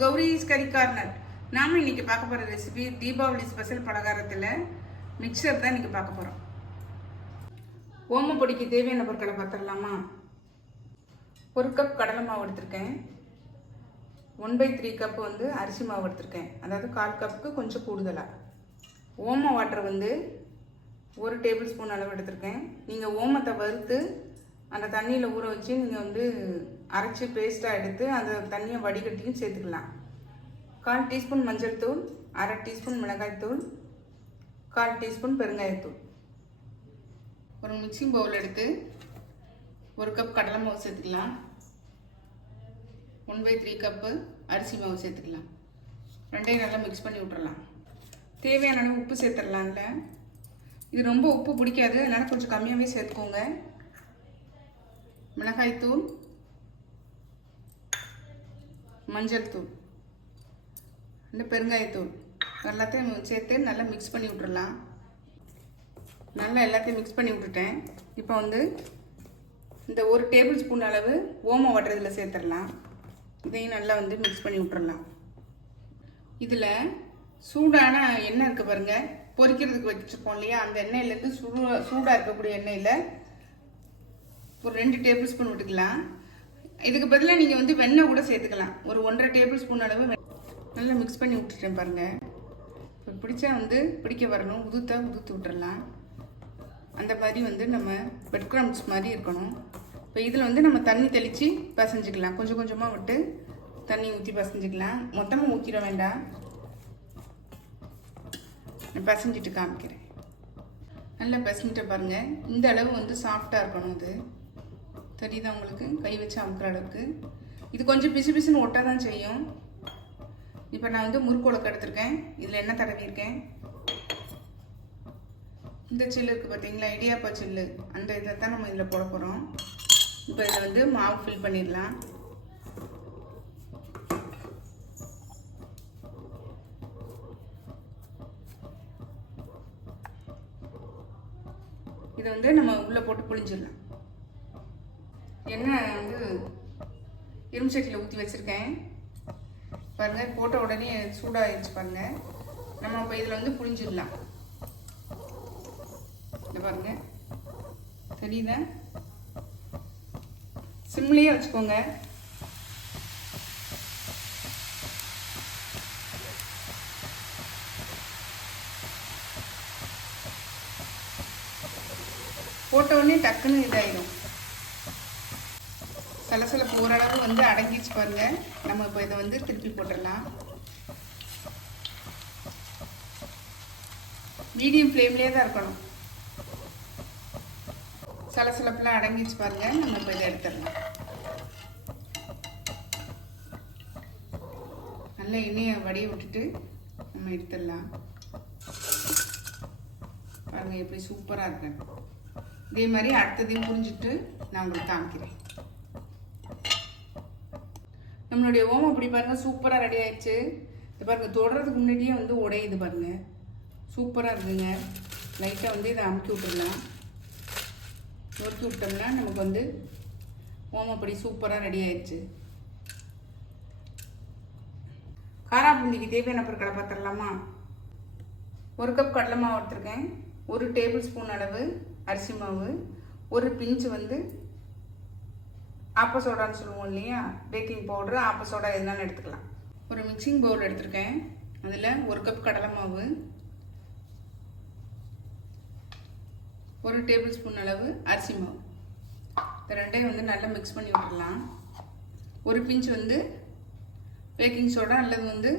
கௌரிஸ் கறி கார்னர். நாம இன்னைக்கு பார்க்க போகிற ரெசிபி தீபாவளி ஸ்பெஷல் பலகாரத்தில் மிக்சர் தான் இன்னைக்கு பார்க்க போகிறோம். ஓமப்பொடிக்கு தேவையான பொருட்களை பார்த்துடலாமா? 1 கப் கடலை மாவு எடுத்திருக்கேன். 1/3 கப் அரிசி மாவு எடுத்திருக்கேன். அதாவது 1/4 கப்புக்கு கொஞ்சம் கூடுதலாக. ஓம வாட்டர் 1 டேபிள் ஸ்பூன் அளவு எடுத்திருக்கேன். நீங்கள் ஓமத்தை வறுத்து அந்த தண்ணியில் ஊற வச்சு நீங்கள் அரைச்சி பேஸ்ட்டாக எடுத்து அந்த தண்ணியை வடிகட்டியும் சேர்த்துக்கலாம். 1/4 டீஸ்பூன் மஞ்சள் தூள், 1/2 டீஸ்பூன் மிளகாய்த்தூள், 1/4 டீஸ்பூன் பெருங்காயத்தூள். ஒரு மிக்சிங் பவுல் எடுத்து 1 கப் கடலை மாவு சேர்த்துக்கலாம். 1/3 கப்பு அரிசி மாவு சேர்த்துக்கலாம். ரெண்டையும் நல்லா மிக்ஸ் பண்ணி விட்டுறலாம். தேவையான அளவு உப்பு சேர்த்துடலாம்ல. இது ரொம்ப உப்பு பிடிக்காது, அதனால் கொஞ்சம் கம்மியாகவே சேர்த்துக்கோங்க. மிளகாய்த்தூள், மஞ்சள் தூள், பெருங்காயத்தூள் எல்லாத்தையும் சேர்த்து நல்லா மிக்ஸ் பண்ணி விட்டுறலாம். நல்லா எல்லாத்தையும் மிக்ஸ் பண்ணி விட்டுட்டேன். இப்போ இந்த 1 டேபிள் ஸ்பூன் அளவு ஓம வாட்டர் இதில் சேர்த்துடலாம். இதையும் நல்லா மிக்ஸ் பண்ணி விட்டுறலாம். இதில் சூடான எண்ணெய் இருக்குது பாருங்கள், பொரிக்கிறதுக்கு வச்சுருப்போம் இல்லையா, அந்த எண்ணெயிலேருந்து சூடாக இருக்கக்கூடிய எண்ணெயில் ஒரு 2 டேபிள் ஸ்பூன் விட்டுக்கலாம். இதுக்கு பதிலாக நீங்கள் வெண்ணெய் கூட சேர்த்துக்கலாம். ஒரு 1.5 டேபிள் ஸ்பூன் அளவு நல்லா மிக்ஸ் பண்ணி விட்டுட்டேன் பாருங்கள். இப்போ பிடிச்சா பிடிக்க வரணும், உதுத்து விட்டுறலாம். அந்த மாதிரி நம்ம பெட் கிரம்ஸ் மாதிரி இருக்கணும். இப்போ இதில் நம்ம தண்ணி தெளித்து பசைஞ்சிக்கலாம். கொஞ்சம் கொஞ்சமாக விட்டு தண்ணி ஊற்றி பசைஞ்சிக்கலாம். மொத்தமாக ஊற்றிட வேண்டாம். நான் பசைஞ்சிட்டு காமிக்கிறேன். நல்லா பசஞ்சிட்ட பாருங்கள். இந்த அளவு சாஃப்டாக இருக்கணும். இது தெரியுதா உங்களுக்கு? கை வச்சு அமுக்கிற அளவுக்கு. இது கொஞ்சம் பிசு பிசுன்னு ஒட்ட தான் செய்யும். இப்போ நான் முறுக்குழக்கு எடுத்திருக்கேன். இதில் எண்ணெய் தடவிருக்கேன். இந்த சில்லு இருக்குது பார்த்தீங்களா, இடியாப்பா சில்லு, அந்த இதை தான் நம்ம இதில் போட போகிறோம். இப்போ இதில் மாவு ஃபில் பண்ணிடலாம். இதை நம்ம உள்ளே போட்டு புழிஞ்சிடலாம். எண்ணெய் இரும்பு சட்டியில் ஊற்றி வச்சுருக்கேன் பாருங்கள். போட்ட உடனே சூடாகிடுச்சு பாருங்கள். நம்ம இப்போ இதில் புழிஞ்சிடலாம். இதை பாருங்கள், தெரியுதா? சிம்லேயே வச்சுக்கோங்க. போட்ட உடனே டக்குன்னு இதாயிடும். சலசலப்பு ஓரளவு அடங்கிச்சு பாருங்க. நம்ம இப்போ இதை திருப்பி போட்டுடலாம். மீடியம் ஃப்ளேம்லேயே தான் இருக்கணும். சலசலப்புலாம் அடங்கிச்சு பாருங்க. நம்ம இப்போ இதை எடுத்துடலாம். நல்லா எண்ணெயை வடிய விட்டுட்டு நம்ம எடுத்துடலாம். பாருங்க எப்படி சூப்பராக இருக்கு. இதே மாதிரி அடுத்ததையும் புரிஞ்சுட்டு நான் உங்களுக்கு காமிக்கிறேன். நம்மளுடைய ஓமம் இப்படி பாருங்கள் சூப்பராக ரெடி ஆயிடுச்சு. இது பாருங்கள், தொடுறதுக்கு முன்னாடியே உடையுது பாருங்கள். சூப்பராக இருக்குங்க. லைட்டாக இதை அமுக்கி விட்டுடலாம். நொறுக்கி விட்டோம்னா நமக்கு ஓமப்பொடி சூப்பராக ரெடி ஆயிடுச்சு. காராபூந்திக்கு தேவையான பொருட்களை பார்த்துடலாமா? 1 கப் கடலை மாவு எடுத்திருக்கேன். 1 டேபிள் ஸ்பூன் அளவு அரிசி மாவு, 1 பிஞ்சு ஆப்ப சோடான்னு சொல்லுவோம் இல்லையா, பேக்கிங் பவுடரு, ஆப்ப சோடா எதுனாலும் எடுத்துக்கலாம். ஒரு மிக்சிங் பவுல் எடுத்திருக்கேன். அதில் 1 கப் கடலை மாவு, 1 டேபிள் ஸ்பூன் அளவு அரிசி மாவு, இந்த ரெண்டையும் நல்லா மிக்ஸ் பண்ணி விட்டுடலாம். 1 பிஞ்சு பேக்கிங் சோடா அல்லது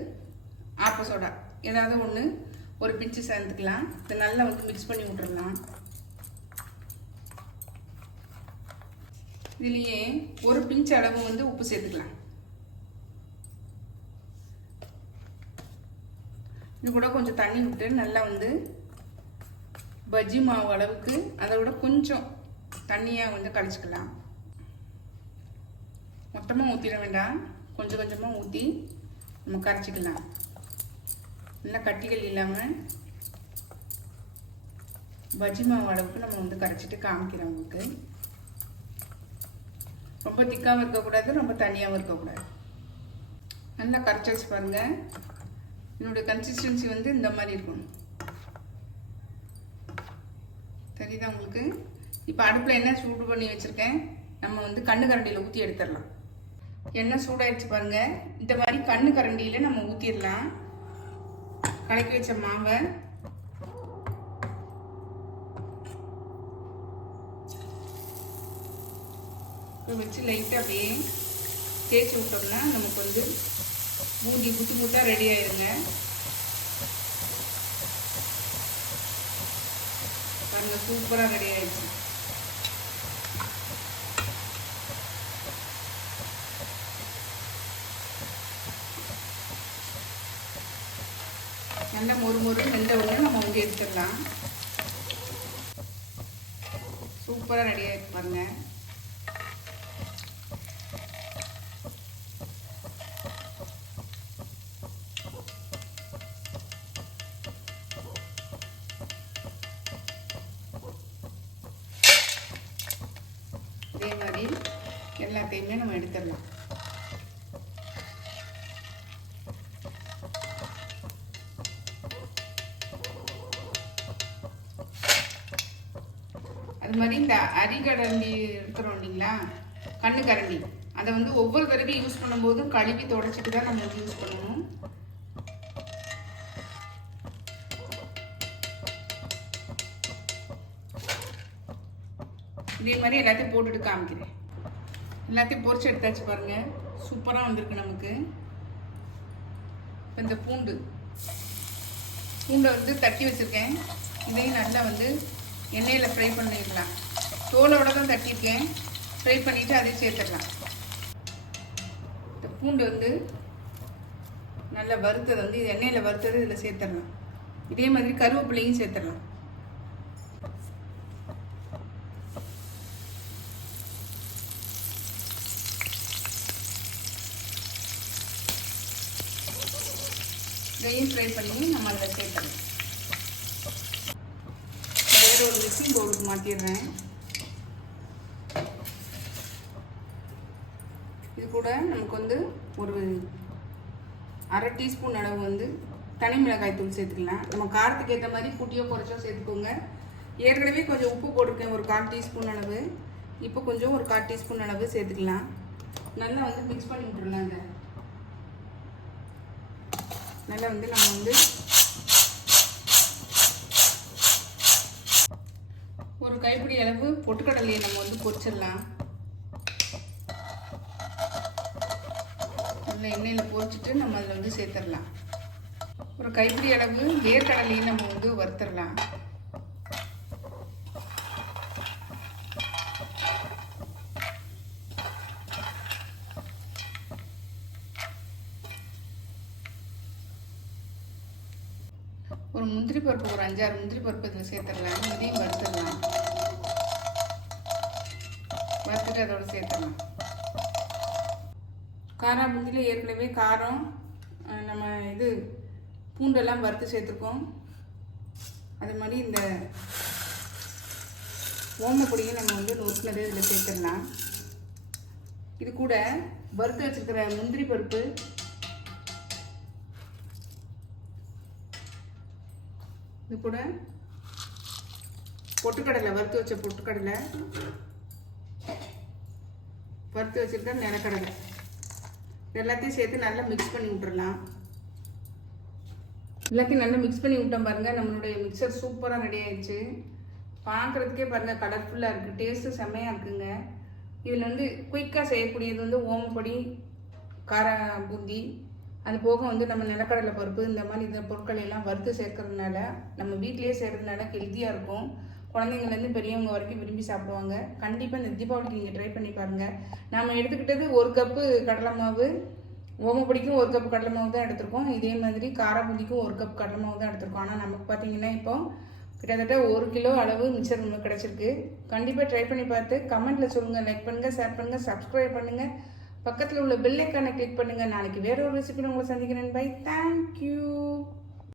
ஆப்ப சோடா ஏதாவது ஒன்று 1 பிஞ்சு சேர்த்துக்கலாம். இதை நல்லா மிக்ஸ் பண்ணி விட்டுடலாம். இதுலேயே 1 பிஞ்ச் அளவு உப்பு சேர்த்துக்கலாம். இது கூட கொஞ்சம் தண்ணி விட்டு நல்லா பஜ்ஜி மாவு அளவுக்கு அதை விட கொஞ்சம் தண்ணியாக கழிச்சுக்கலாம். மொத்தமாக ஊற்றிட வேண்டாம், கொஞ்சம் கொஞ்சமாக ஊற்றி நம்ம கரைச்சிக்கலாம். நல்லா கட்டிகள் இல்லாமல் பஜ்ஜி மாவு அளவுக்கு நம்ம கரைச்சிட்டு காமிக்கிறோம் உங்களுக்கு. ரொம்ப திக்காகவும் இருக்கக்கூடாது, ரொம்ப தண்ணியாகவும் இருக்கக்கூடாது. நல்லா கரைச்சி வச்சு பாருங்கள். என்னுடைய கன்சிஸ்டன்சி வந்து இந்த மாதிரி இருக்கும். தெரியுதா உங்களுக்கு? இப்போ அடுப்பில் எண்ணெய் சூடு பண்ணி வச்சுருக்கேன். நம்ம வந்து கண்ணு கரண்டியில் ஊற்றி எடுத்துடலாம். எண்ணெய் சூடாகிடுச்சு பாருங்கள். இந்த மாதிரி கண்ணு கரண்டியில் நம்ம ஊற்றிடலாம். கலக்கி வச்ச மாவை வச்சு லைட்டாக அப்படியே தேய்ச்சி விட்டோம்னா நமக்கு வந்து பூந்தி குத்து குத்தாக ரெடி ஆயிருங்க. பாருங்கள், சூப்பராக ரெடி ஆயிடுச்சு. நல்லா மொறு மொறு வெந்த உடனே நம்ம வந்து எடுத்துடலாம். சூப்பராக ரெடி ஆகிடுச்சு பாருங்கள். இதே மாதிரி எல்லாத்தையுமே நம்ம எடுத்துடலாம். அது மாதிரி இந்த அரிகரண்டி இருக்கிறோம் இல்லைங்களா, கண்ணு கரண்டி, அதை வந்து ஒவ்வொரு தடவையும் யூஸ் பண்ணும்போதும் கழுவி தொடச்சிட்டு தான் நம்ம வந்து யூஸ் பண்ணணும். இதே மாதிரி எல்லாத்தையும் போட்டுட்டு காமிக்கிறேன். எல்லாத்தையும் பொரிச்சு எடுத்தாச்சு பாருங்கள். சூப்பராக வந்திருக்கு நமக்கு. இப்போ இந்த பூண்டை வந்து தட்டி வச்சுருக்கேன். இதையும் நல்லா வந்து எண்ணெயில் ஃப்ரை பண்ணிடலாம். தோலோடு தான் தட்டியிருக்கேன். ஃப்ரை பண்ணிவிட்டு அதையும் சேர்த்துடலாம். இந்த பூண்டு வந்து நல்லா வறுத்தது வந்து இது எண்ணெயில் வறுத்தது இதில் சேர்த்துடலாம். இதே மாதிரி கருவேப்பிலையும் சேர்த்துடலாம். இதையும் ஃப்ரை பண்ணி நம்ம அதில் சேர்த்துடலாம். வேறு ஒரு மிக்சிங் பவுலுக்கு மாற்றிடுறேன். இது கூட நமக்கு வந்து ஒரு அரை டீஸ்பூன் அளவு வந்து தனி மிளகாய் தூள் சேர்த்துக்கலாம். நம்ம காரத்துக்கு ஏற்ற மாதிரி கூட்டியோ குறைச்சோ சேர்த்துக்கோங்க. ஏற்கனவே கொஞ்சம் உப்பு போட்டிருக்கேன், ஒரு 1/4 டீஸ்பூன் அளவு. இப்போ கொஞ்சம் ஒரு 1/4 டீஸ்பூன் அளவு சேர்த்துக்கலாம். நல்லா வந்து மிக்ஸ் பண்ணி விட்டுருலாம். நல்லா வந்து நம்ம வந்து ஒரு கைப்பிடி அளவு பொட்டுக்கடலையை நம்ம வந்து பொரிச்சிடலாம். நல்லா எண்ணெயில் பொரிச்சிட்டு நம்ம அதில் வந்து சேர்த்துடலாம். ஒரு கைப்பிடி அளவு வேர்க்கடலையும் நம்ம வந்து வறுத்துடலாம். ஒரு முந்திரி பருப்பு, ஒரு 5-6 முந்திரி பருப்பு இதில் சேர்த்துடலாம். இதையும் வறுத்துடலாம். வறுத்துட்டு அதோட சேர்த்துடலாம். காரம் முந்திரியில் ஏற்கனவே காரம் நம்ம இது பூண்டெல்லாம் வறுத்து சேர்த்துருக்கோம். அது மாதிரி இந்த ஓமப்பொடியும் நம்ம வந்து நொறுக்கினது இதில் சேர்த்துடலாம். இது கூட வறுத்து வச்சுருக்கிற முந்திரி பருப்பு, இது கூட பொட்டுக்கடலை, வறுத்து வச்ச பொட்டுக்கடலை, வறுத்து வச்சுருக்க நிலக்கடலை, எல்லாத்தையும் சேர்த்து நல்லா மிக்ஸ் பண்ணி விட்டுறலாம். எல்லாத்தையும் நல்லா மிக்ஸ் பண்ணி விட்டோம் பாருங்கள். நம்மளுடைய மிக்சர் சூப்பராக ரெடி ஆயிடுச்சு. பார்க்குறதுக்கே பாருங்கள் கலர்ஃபுல்லாக இருக்குது. டேஸ்ட்டு செம்மையாக இருக்குங்க. இதில் வந்து குயிக்காக செய்யக்கூடியது வந்து ஓமப்பொடி, கார பூந்தி, அது போக வந்து நம்ம நிலக்கடலை பருப்பு, இந்த மாதிரி இந்த பொருட்களை எல்லாம் வறுத்து சேர்க்கறதுனால நம்ம வீட்டிலேயே செய்கிறதுனால ஹெல்த்தியாக இருக்கும். குழந்தைங்கள்லேருந்து பெரியவங்க வரைக்கும் விரும்பி சாப்பிடுவாங்க. கண்டிப்பாக இந்த தீபாவளிக்கு நீங்கள் ட்ரை பண்ணி பாருங்கள். நாம் எடுத்துக்கிட்டது 1 கப்பு கடலை மாவு, ஓமப்பொடிக்கும் 1 கப்பு கடலை மாவு தான் எடுத்திருக்கோம். இதே மாதிரி காராபூந்திக்கும் 1 கப் கடலை மாவு தான் எடுத்திருக்கோம். ஆனால் நமக்கு பார்த்தீங்கன்னா இப்போ கிட்டத்தட்ட 1 கிலோ அளவு மிக்சர் நமக்கு கிடச்சிருக்கு. கண்டிப்பாக ட்ரை பண்ணி பார்த்து கமெண்ட்டில் சொல்லுங்கள். லைக் பண்ணுங்கள், ஷேர் பண்ணுங்கள், சப்ஸ்கிரைப் பண்ணுங்கள். பக்கத்தில் உள்ள பெல் ஐக்கானை கிளிக் பண்ணுங்கள். நாளைக்கு வேற ஒரு ரெசிபி உங்களை சந்திக்கிறேன். பை. தேங்க்யூ.